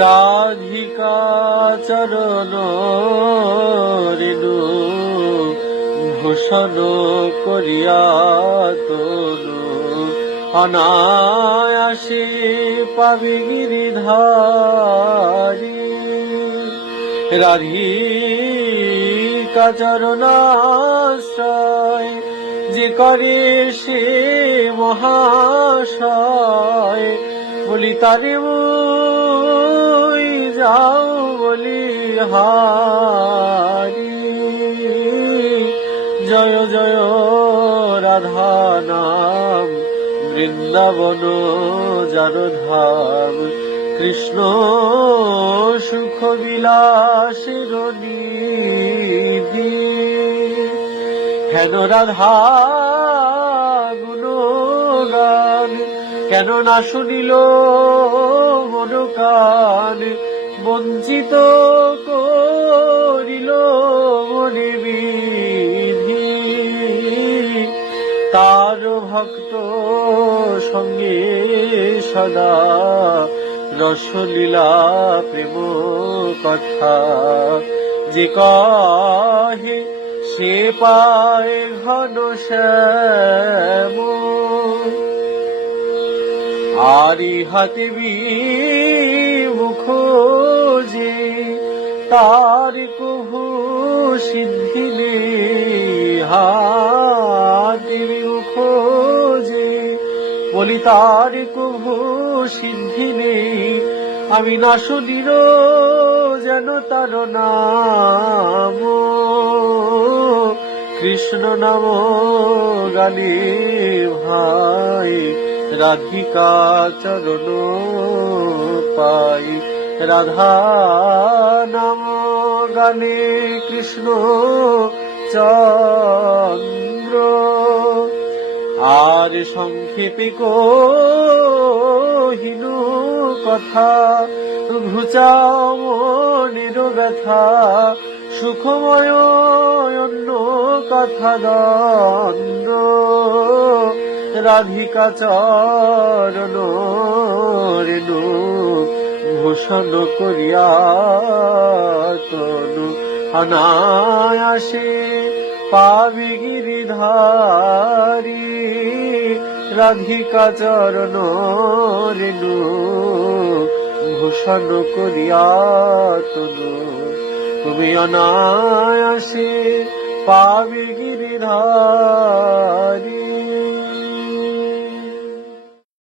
রাধিকা চরণ রেণু ভূষণ করিয়া তনু অনায়াসে পাবি গিরিধারী। রাধিকা চরণাশ্রয় যে করে সে মহাশয়, বলি তারে মুই যাও বলিহারি। জয় জয় রাধা নাম বৃন্দাবন যার ধাম, কৃষ্ণ সুখ বিলাসের নিধি। হেন রাধা গুণগান কেন না শুনিল মন কান, বঞ্চিত করিল মনে বিধি। তার ভক্ত সঙ্গে সদা রসলীলা প্রেম কথা, যে কহে সে পায় ঘন শ্যাম। আরি হাতে মুখ যে তার কভু সিদ্ধি নেই, হাতে মুখ যে বলি তার কভু সিদ্ধি নেই। আমি না শুনিল যেন তার নাম, কৃষ্ণ নাম গানে ভাই রাধিকা চরণ পাই। রাধা নাম গানে কৃষ্ণ চন্দ্র। আর সংক্ষেপে কহিনু কথা, ঘুচাও মনের ব্যথা। সুখময় অন্য কথা দ্বন্দ্ব, রাধিকা চরণ রেণু ভূষণ করিয়া তনু অনায়াসে পাবি গিরিধারী। রাধিকা চরণ রেণু ভূষণ করিয়া তনু, তুমি অনায়াসে পাবি গিরিধারী।